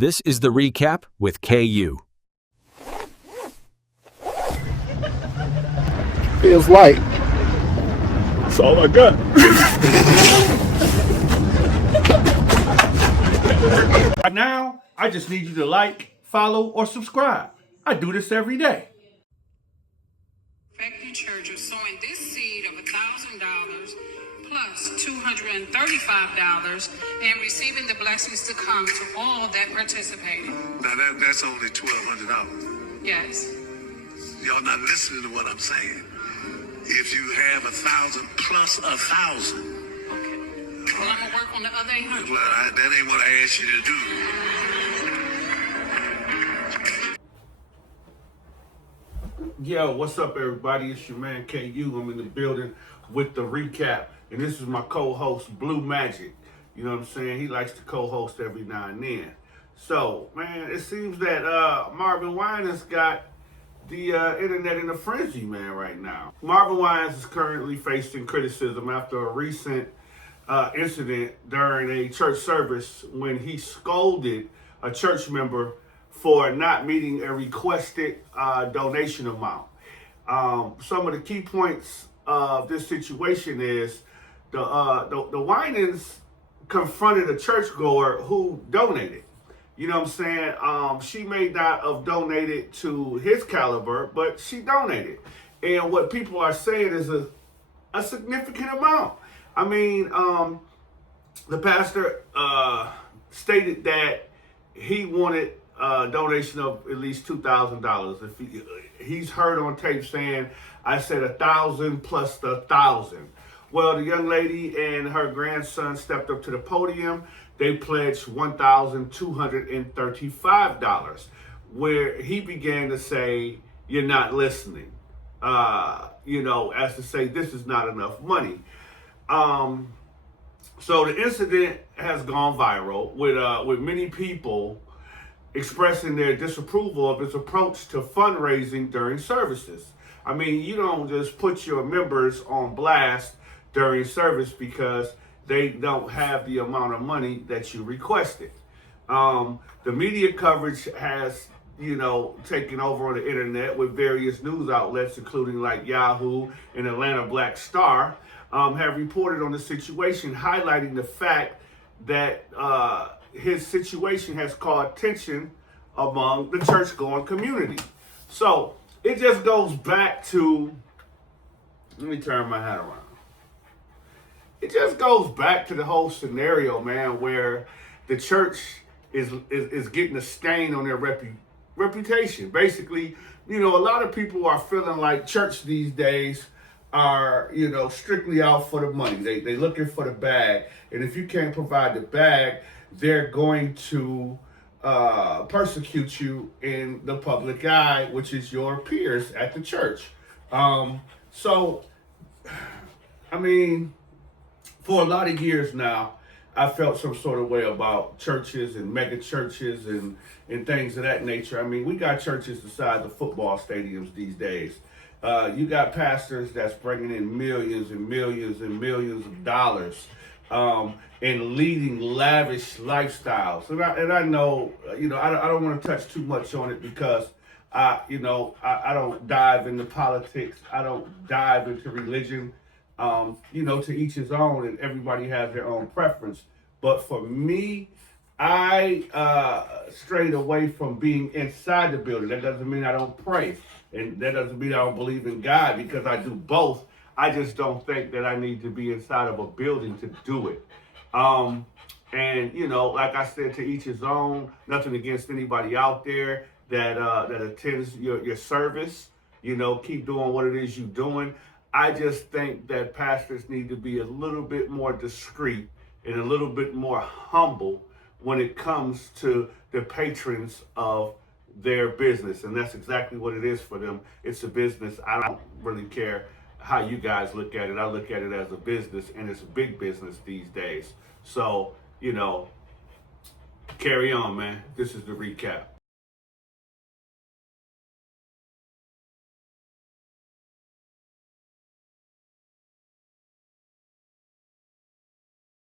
This is the recap with KU. Feels light. That's all I got. Right now, I just need you to like, follow, or subscribe. I do this every day. Effective Church is sowing this seed of $1,000 plus $235 and receiving the blessings to come to all that participated. Now that's only $1,200. Yes. Y'all not listening to what I'm saying. If you have 1,000 plus 1,000. Okay. Well, I'm gonna work on the other 800. Well, that ain't what I asked you to do. Yo, what's up, everybody? It's your man KU. I'm in the building with the recap, and this is my co-host Blue Magic. You know what I'm saying? He likes to co-host every now and then. So, man, it seems that Marvin Winans got the internet in a frenzy, man, right now. Marvin Winans is currently facing criticism after a recent incident during a church service when he scolded a church member for not meeting a requested donation amount. Some of the key points of this situation is the Winans confronted a churchgoer who donated. You know what I'm saying? She may not have donated to his caliber, but she donated. And what people are saying is a significant amount. I mean, the pastor stated that he wanted a donation of at least $2,000. If he's heard on tape saying, I said 1,000 plus the 1,000. Well, the young lady and her grandson stepped up to the podium. They pledged $1,235, where he began to say, you're not listening. As to say, this is not enough money. So the incident has gone viral with many people expressing their disapproval of his approach to fundraising during services. I mean, you don't just put your members on blast during service because they don't have the amount of money that you requested. The media coverage has, taken over on the internet with various news outlets, including like Yahoo and Atlanta Black Star, have reported on the situation, highlighting the fact that his situation has caused tension among the church-going community. So it just goes back to, let me turn my hat around. It just goes back to the whole scenario, man, where the church is getting a stain on their reputation. Basically, a lot of people are feeling like church these days are, strictly out for the money. They looking for the bag. And if you can't provide the bag, they're going to persecute you in the public eye, which is your peers at the church. For a lot of years now, I felt some sort of way about churches and mega churches and things of that nature. I mean, we got churches the size of football stadiums these days. You got pastors that's bringing in millions and millions and millions of dollars and leading lavish lifestyles. And I know, I don't want to touch too much on it because I don't dive into politics. I don't dive into religion. To each his own, and everybody has their own preference. But for me, I strayed away from being inside the building. That doesn't mean I don't pray, and that doesn't mean I don't believe in God, because I do both. I just don't think that I need to be inside of a building to do it. Like I said, to each his own. Nothing against anybody out there that attends your service. Keep doing what it is you're doing. I just think that pastors need to be a little bit more discreet and a little bit more humble when it comes to the patrons of their business. And that's exactly what it is for them. It's a business. I don't really care how you guys look at it. I look at it as a business, and it's a big business these days. So, carry on, man. This is the recap.